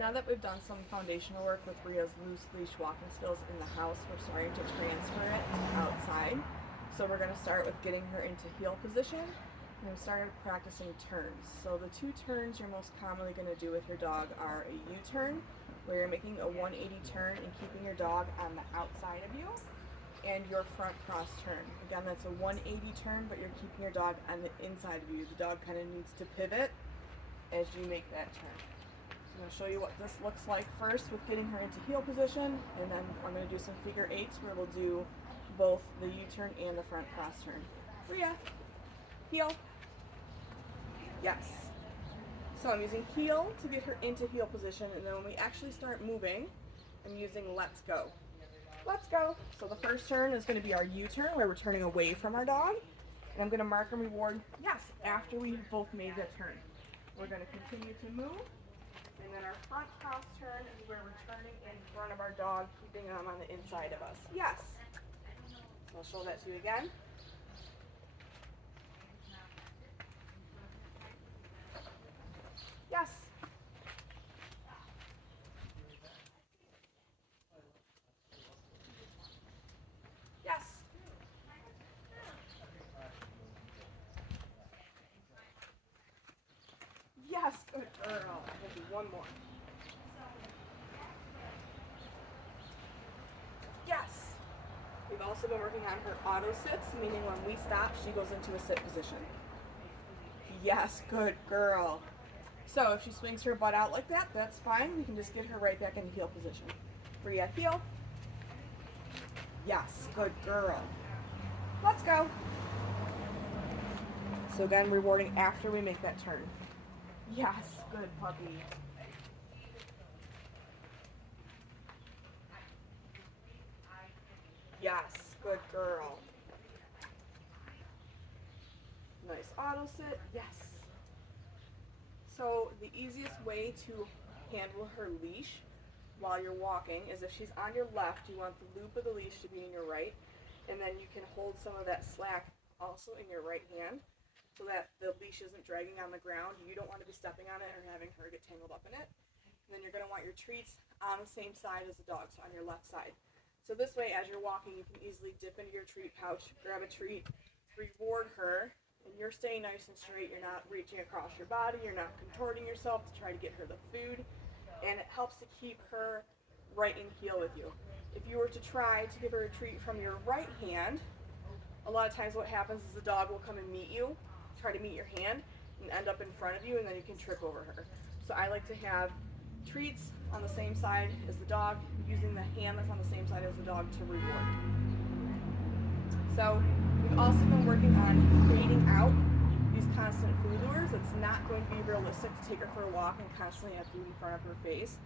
Now that we've done some foundational work with Rhea's loose leash walking skills in the house, we're starting to transfer it to outside. So we're going to start with getting her into heel position, and we started practicing turns. So the two turns you're most commonly going to do with your dog are a U-turn, where you're making a 180 turn and keeping your dog on the outside of you, and your front cross turn. Again, that's a 180 turn, but you're keeping your dog on the inside of you. The dog kind of needs to pivot as you make that turn. I'm going to show you what this looks like first with getting her into heel position, and then I'm going to do some figure eights where we'll do both the U-turn and the front cross turn. Rhea, heel, yes. So I'm using heel to get her into heel position, and then when we actually start moving, I'm using let's go. Let's go. So the first turn is going to be our U-turn, where we're turning away from our dog, and I'm going to mark and reward yes after we've both made that turn. We're going to continue to move. And then our front cross turn is where we're turning in front of our dog, keeping them on the inside of us. Yes. So I'll show that to you again. Yes. Yes. Yes, good girl. We'll do one more. Yes. We've also been working on her auto sits, meaning when we stop, she goes into a sit position. Yes, good girl. So if she swings her butt out like that, that's fine. We can just get her right back into heel position. Rhea, heel. Yes, good girl. Let's go. So again, rewarding after we make that turn. Yes, good puppy. Yes, good girl. Nice auto sit, yes. So the easiest way to handle her leash while you're walking is if she's on your left, you want the loop of the leash to be in your right, and then you can hold some of that slack also in your right hand so that the leash isn't dragging on the ground. You don't want to be stepping on it or having her get tangled up in it. And then you're going to want your treats on the same side as the dog, so on your left side. So this way, as you're walking, you can easily dip into your treat pouch, grab a treat, reward her, and you're staying nice and straight. You're not reaching across your body. You're not contorting yourself to try to get her the food. And it helps to keep her right in heel with you. If you were to try to give her a treat from your right hand, a lot of times what happens is the dog will come and meet you, try to meet your hand, and end up in front of you, and then you can trip over her. So I like to have treats on the same side as the dog, using the hand that's on the same side as the dog to reward. So we've also been working on fading out these constant food lures. It's not going to be realistic to take her for a walk and constantly have food in front of her face.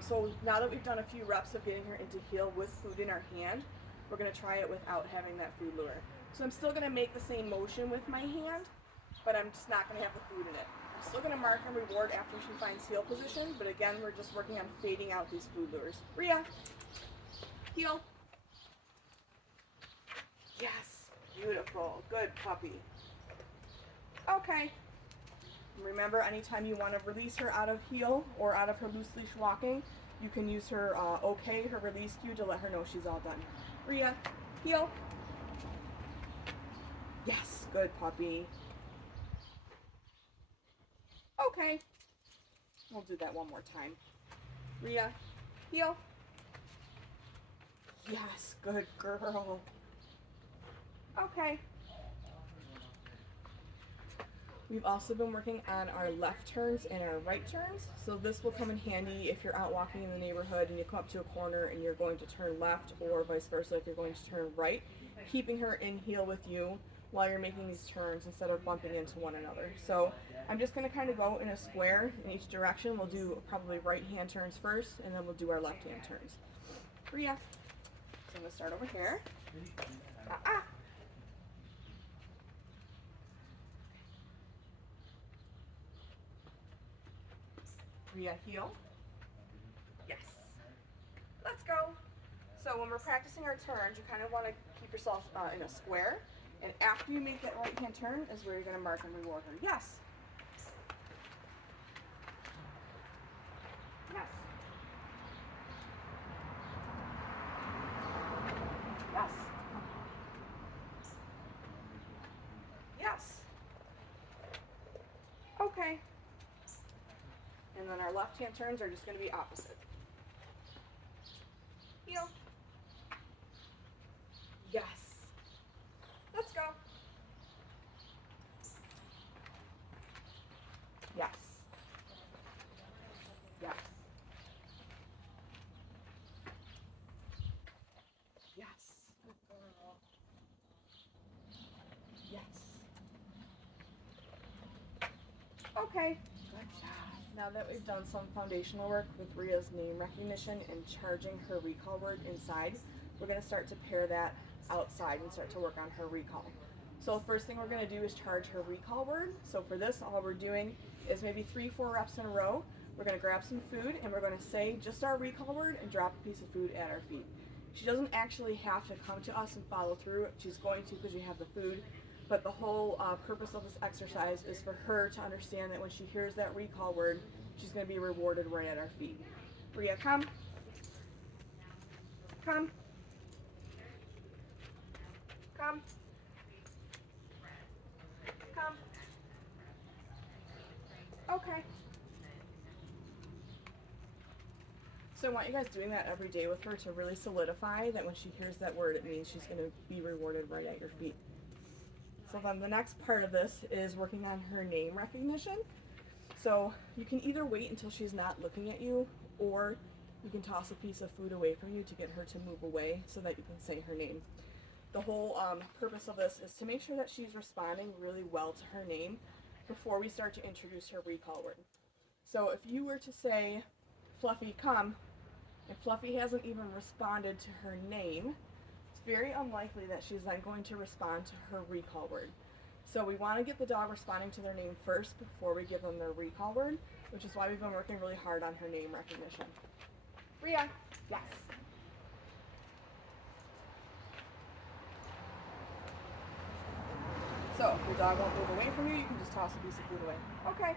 So now that we've done a few reps of getting her into heel with food in our hand, we're going to try it without having that food lure. So I'm still going to make the same motion with my hand, but I'm just not going to have the food in it. I'm still going to mark and reward after she finds heel position, but again, we're just working on fading out these food lures. Rhea, heel. Yes, beautiful, good puppy. Okay. Remember, anytime you want to release her out of heel or out of her loose leash walking, you can use her okay, her release cue to let her know she's all done. Rhea, heel. Yes, good puppy. Okay. We'll do that one more time. Rhea, heel. Yes, good girl. Okay. We've also been working on our left turns and our right turns. So this will come in handy if you're out walking in the neighborhood and you come up to a corner and you're going to turn left, or vice versa if you're going to turn right, keeping her in heel with you while you're making these turns instead of bumping into one another. So I'm just going to kind of go in a square in each direction. We'll do probably right hand turns first, and then we'll do our left hand turns. Rhea. So I'm going to start over here. Rhea, heel. Yes. Let's go. So when we're practicing our turns, you kind of want to keep yourself in a square. And after you make that right hand turn is where you're going to mark and reward her. Yes. Yes. And then our left hand turns are just going to be opposite. Heel. Yes. Let's go. Yes. Yes. Yes. Good girl. Yes. Okay. Good job. Now that we've done some foundational work with Rhea's name recognition and charging her recall word inside, we're going to start to pair that outside and start to work on her recall. So the first thing we're going to do is charge her recall word. So for this, all we're doing is maybe 3-4 reps in a row. We're going to grab some food and we're going to say just our recall word and drop a piece of food at our feet. She doesn't actually have to come to us and follow through. She's going to because we have the food. But the whole purpose of this exercise is for her to understand that when she hears that recall word, she's going to be rewarded right at our feet. Rhea, come. Come. Come. Come. Okay. So I want you guys doing that every day with her to really solidify that when she hears that word, it means she's going to be rewarded right at your feet. So then the next part of this is working on her name recognition. So you can either wait until she's not looking at you, or you can toss a piece of food away from you to get her to move away so that you can say her name. The whole purpose of this is to make sure that she's responding really well to her name before we start to introduce her recall word. So if you were to say, Fluffy, come, and Fluffy hasn't even responded to her name, it's very unlikely that she's then going to respond to her recall word. So we want to get the dog responding to their name first before we give them their recall word, which is why we've been working really hard on her name recognition. Rhea, yes. So if your dog won't move away from you, you can just toss a piece of food away. Okay.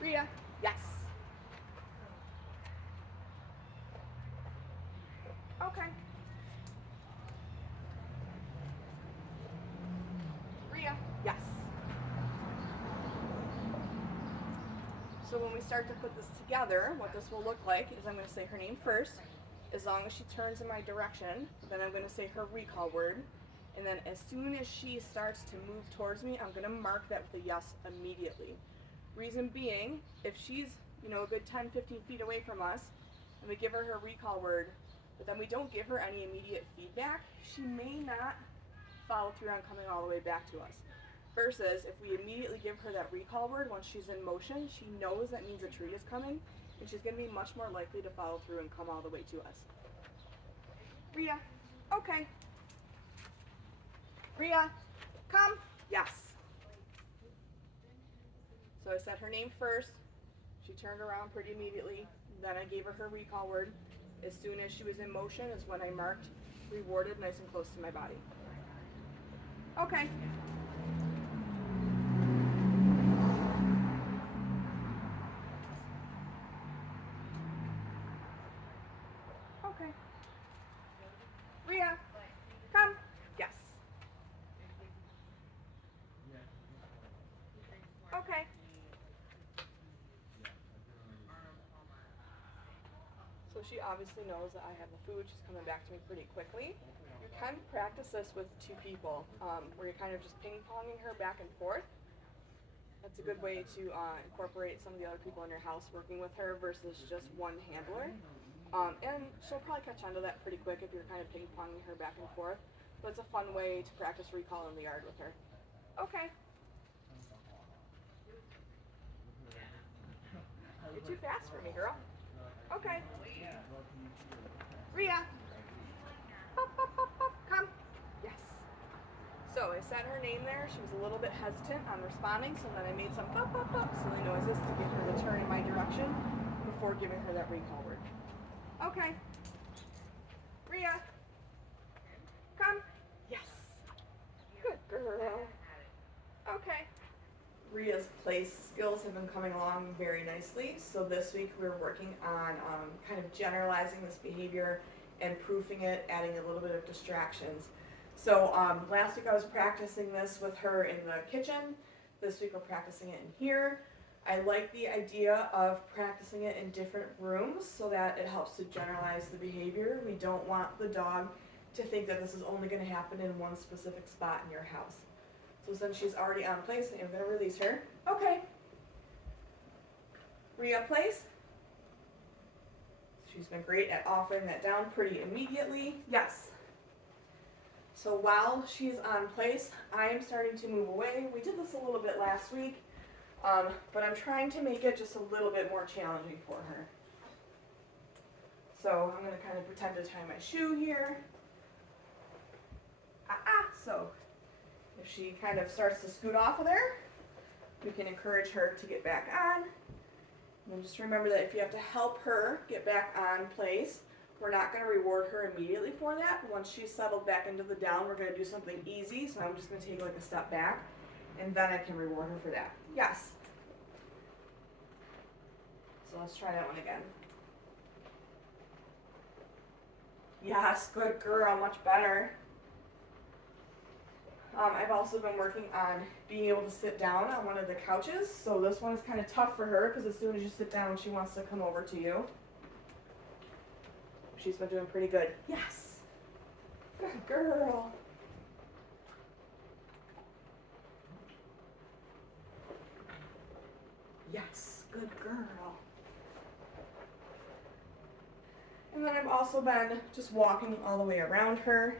Rhea, yes. Okay. Rhea, yes. So when we start to put this together, what this will look like is I'm going to say her name first. As long as she turns in my direction, then I'm going to say her recall word. And then as soon as she starts to move towards me, I'm going to mark that with a yes immediately. Reason being, if she's, a good 10, 15 feet away from us, and we give her her recall word, but then we don't give her any immediate feedback, she may not follow through on coming all the way back to us. Versus if we immediately give her that recall word once she's in motion, she knows that means a treat is coming, and she's going to be much more likely to follow through and come all the way to us. Rhea, okay. Rhea, come. Yes. So I said her name first. She turned around pretty immediately. Then I gave her her recall word. As soon as she was in motion is when I marked rewarded nice and close to my body. Okay. Okay. Rhea, come. Yes. Okay. So she obviously knows that I have the food. She's coming back to me pretty quickly. You can practice this with two people, where you're kind of just ping-ponging her back and forth. That's a good way to incorporate some of the other people in your house working with her versus just one handler. And she'll probably catch on to that pretty quick if you're kind of ping-ponging her back and forth. But it's a fun way to practice recall in the yard with her. Okay. You're too fast for me, girl. Okay. Rhea. Pop, pop, pop, pop. Come. Yes. So I said her name there. She was a little bit hesitant on responding, so then I made some pop, pop, pop silly noises to get her to turn in my direction before giving her that recall word. Okay. Rhea. Come. Yes. Good girl. Okay. Rhea's place skills have been coming along very nicely. So this week we're working on kind of generalizing this behavior and proofing it, adding a little bit of distractions. So last week I was practicing this with her in the kitchen. This week we're practicing it in here. I like the idea of practicing it in different rooms so that it helps to generalize the behavior. We don't want the dog to think that this is only going to happen in one specific spot in your house. So since she's already on place, I'm going to release her. Okay. Rhea, place. She's been great at offering that down pretty immediately. Yes. So while she's on place, I am starting to move away. We did this a little bit last week, but I'm trying to make it just a little bit more challenging for her. So I'm going to kind of pretend to tie my shoe here. So if she kind of starts to scoot off of there, we can encourage her to get back on. And just remember that if you have to help her get back on place, we're not going to reward her immediately for that. Once she's settled back into the down, we're going to do something easy. So I'm just going to take like a step back, and then I can reward her for that. Yes. So let's try that one again. Yes, good girl, much better. I've also been working on being able to sit down on one of the couches. So this one is kind of tough for her because as soon as you sit down, she wants to come over to you. She's been doing pretty good. Yes. Good girl. Yes, good girl. And then I've also been just walking all the way around her.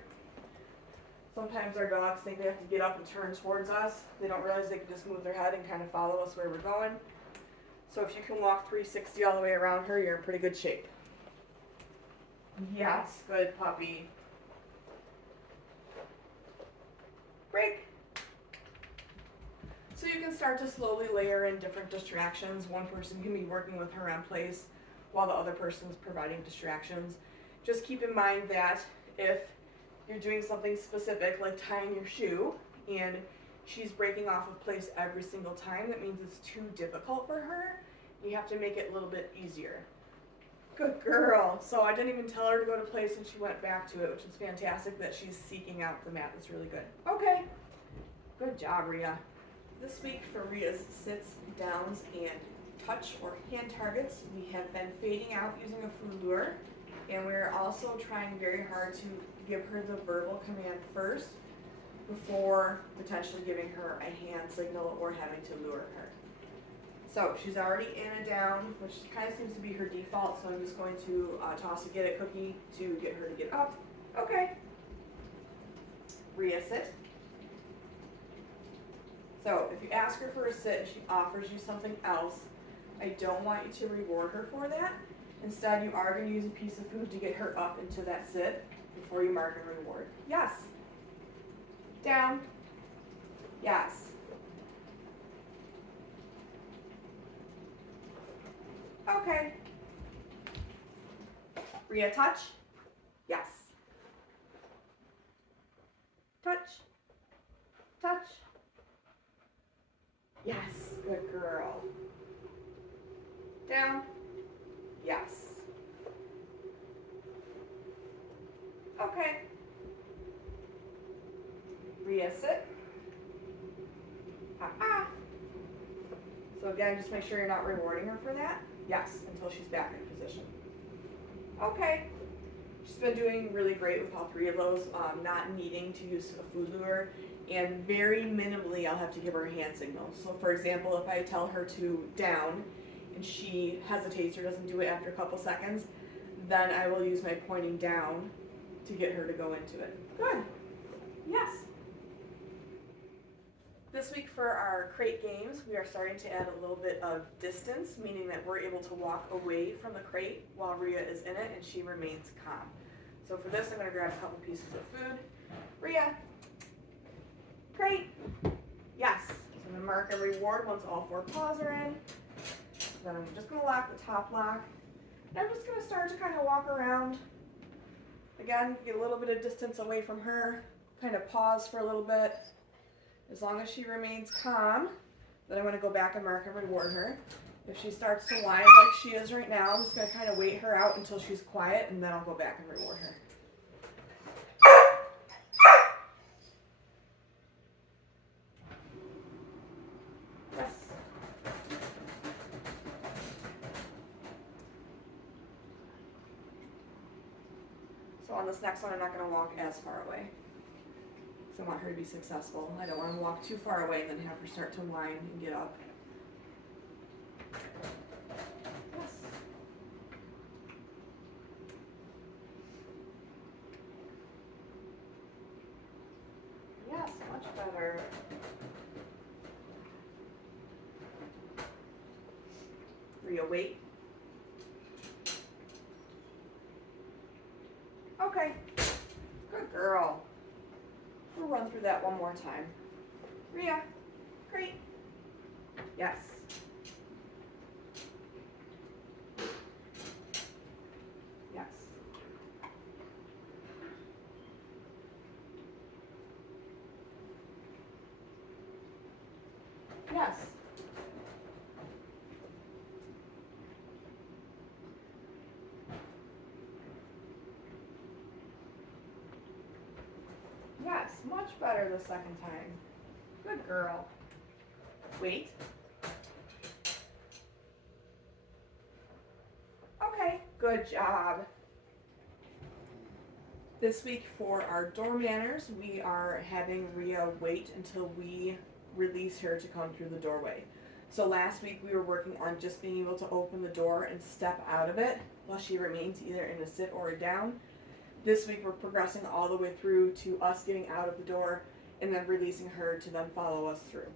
Sometimes our dogs think they have to get up and turn towards us. They don't realize they can just move their head and kind of follow us where we're going. So if you can walk 360 all the way around her, you're in pretty good shape. Yes, good puppy. Break. So you can start to slowly layer in different distractions. One person can be working with her on place while the other person is providing distractions. Just keep in mind that if you're doing something specific like tying your shoe and she's breaking off of place every single time, that means it's too difficult for her. You have to make it a little bit easier. Good girl. So I didn't even tell her to go to place and she went back to it, which is fantastic that she's seeking out the mat. That's really good. Okay. Good job, Rhea. This week for Rhea's sits, downs, and touch or hand targets, we have been fading out using a food lure, and we're also trying very hard to give her the verbal command first before potentially giving her a hand signal or having to lure her. So she's already in a down, which kind of seems to be her default, so I'm just going to toss a get it cookie to get her to get up. Okay. Rhea, sit. So if you ask her for a sit and she offers you something else, I don't want you to reward her for that. Instead, you are going to use a piece of food to get her up into that sit before you mark and reward. Yes. Down. Yes. Okay. Rhea, touch. Yes. Touch. Touch. Yes. Good girl. Down. Yes. Okay. Rhea, sit. So again, just make sure you're not rewarding her for that. Yes, until she's back in position. Okay. She's been doing really great with all three of those, not needing to use a food lure, and very minimally I'll have to give her a hand signal. So for example, if I tell her to down and she hesitates or doesn't do it after a couple seconds, then I will use my pointing down to get her to go into it. Good. Yes. This week for our crate games, we are starting to add a little bit of distance, meaning that we're able to walk away from the crate while Rhea is in it and she remains calm. So for this, I'm going to grab a couple pieces of food. Rhea, crate. Yes. So I'm going to mark a reward once all 4 paws are in. Then I'm just going to lock the top lock. And I'm just going to start to kind of walk around. Again, get a little bit of distance away from her. Kind of pause for a little bit. As long as she remains calm, then I'm going to go back and mark and reward her. If she starts to whine like she is right now, I'm just going to kind of wait her out until she's quiet, and then I'll go back and reward her. Yes. So on this next one, I'm not going to walk as far away. Because I want her to be successful. I don't want to walk too far away and then have her start to whine and get up. Yes. Yes, much better. Rhea, wait. Okay. Good girl. We'll run through that one more time. Rhea, great. Yes. Yes. Yes. Yes, much better the second time. Good girl. Wait. Okay, good job. This week for our door manners, we are having Rhea wait until we release her to come through the doorway. So last week we were working on just being able to open the door and step out of it while she remains either in a sit or a down. This week we're progressing all the way through to us getting out of the door and then releasing her to then follow us through.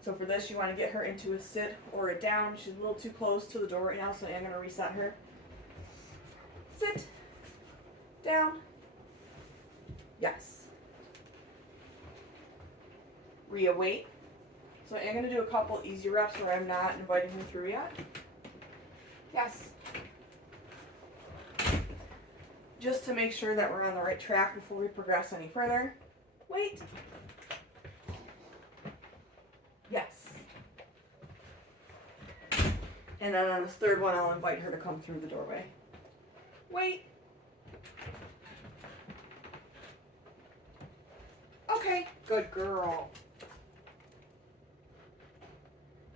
So for this, you want to get her into a sit or a down. She's a little too close to the door right now, so I'm going to reset her. Sit. Down. Yes. Rhea, wait. So I'm going to do a couple easy reps where I'm not inviting her through yet. Yes. Just to make sure that we're on the right track before we progress any further. Wait. Yes. And then on this third one, I'll invite her to come through the doorway. Wait. Okay, good girl.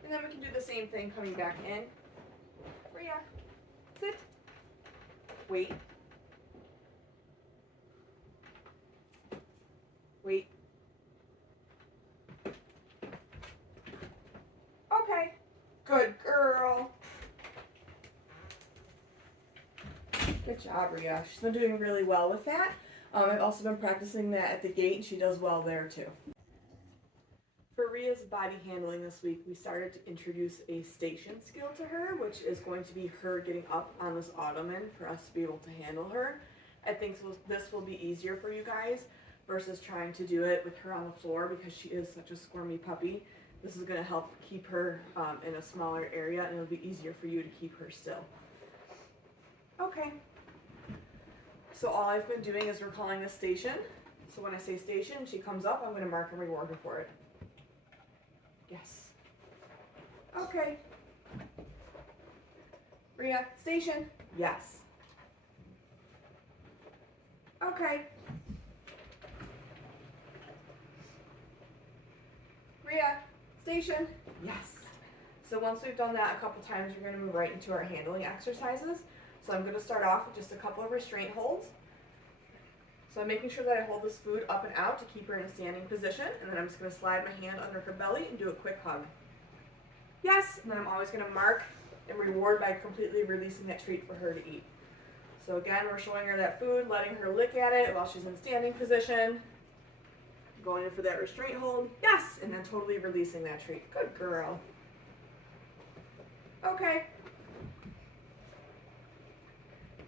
And then we can do the same thing coming back in. Rhea, sit. Wait. Wait. Okay, good girl. Good job, Rhea. She's been doing really well with that. I've also been practicing that at the gate, and she does well there too. For Rhea's body handling this week, we started to introduce a station skill to her, which is going to be her getting up on this ottoman for us to be able to handle her. I think this will be easier for you guys versus trying to do it with her on the floor because she is such a squirmy puppy. This is going to help keep her in a smaller area, and it'll be easier for you to keep her still. Okay. So all I've been doing is recalling this station. So when I say station, she comes up, I'm going to mark and reward her for it. Yes. Okay. Rhea, station. Yes. Okay. Rhea, station. Yes. So once we've done that a couple times, we're going to move right into our handling exercises. So I'm going to start off with just a couple of restraint holds. So I'm making sure that I hold this food up and out to keep her in a standing position, and then I'm just going to slide my hand under her belly and do a quick hug. Yes, and then I'm always going to mark and reward by completely releasing that treat for her to eat. So again, we're showing her that food, letting her lick at it while she's in standing position, going in for that restraint hold, yes, and then totally releasing that treat. Good girl. Okay.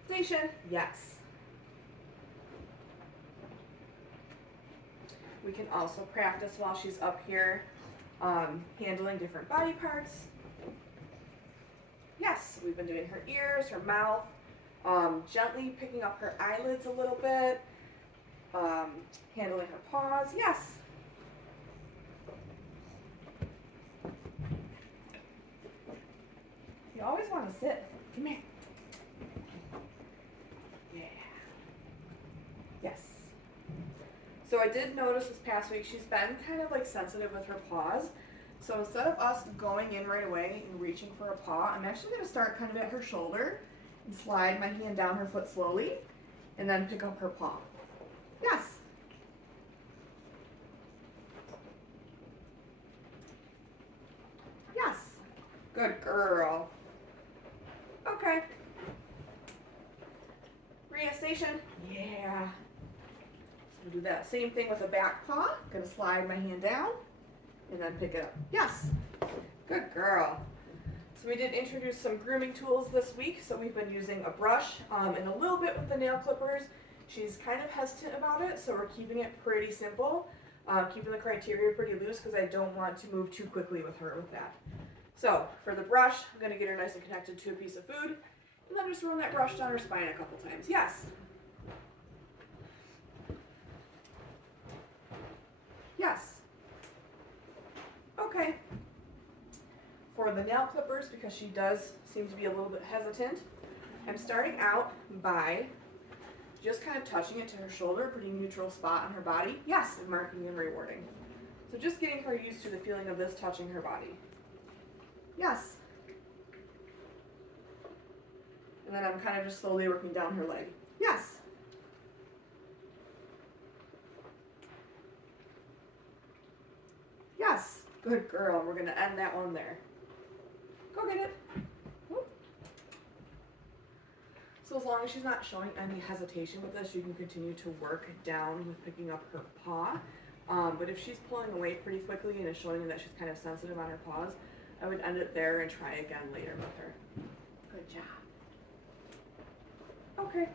Station, yes. We can also practice while she's up here handling different body parts. Yes, we've been doing her ears, her mouth, gently picking up her eyelids a little bit, handling her paws, yes. You always want to sit. Come here. Yeah. Yes. So I did notice this past week she's been kind of like sensitive with her paws. So instead of us going in right away and reaching for a paw, I'm actually going to start kind of at her shoulder and slide my hand down her foot slowly and then pick up her paw. Yes. Yes. Good girl. Okay. Rhea, station. Yeah. So we'll do that same thing with the back paw. Gonna slide my hand down and then pick it up. Yes. Good girl. So we did introduce some grooming tools this week. So we've been using a brush and a little bit with the nail clippers. She's kind of hesitant about it, so we're keeping it pretty simple, keeping the criteria pretty loose because I don't want to move too quickly with her with that. So for the brush, I'm going to get her nice and connected to a piece of food, and then just run that brush down her spine a couple times. Yes. Yes. Okay. For the nail clippers, because she does seem to be a little bit hesitant, I'm starting out by just kind of touching it to her shoulder, pretty neutral spot on her body. Yes, and marking and rewarding. So just getting her used to the feeling of this touching her body. Yes. And then I'm kind of just slowly working down her leg. Yes. Yes. Good girl. We're going to end that one there. Go get it. Whoop. So as long as she's not showing any hesitation with this, you can continue to work down with picking up her paw. But if she's pulling away pretty quickly and is showing that she's kind of sensitive on her paws, I would end it there and try again later with her. Good job. Okay.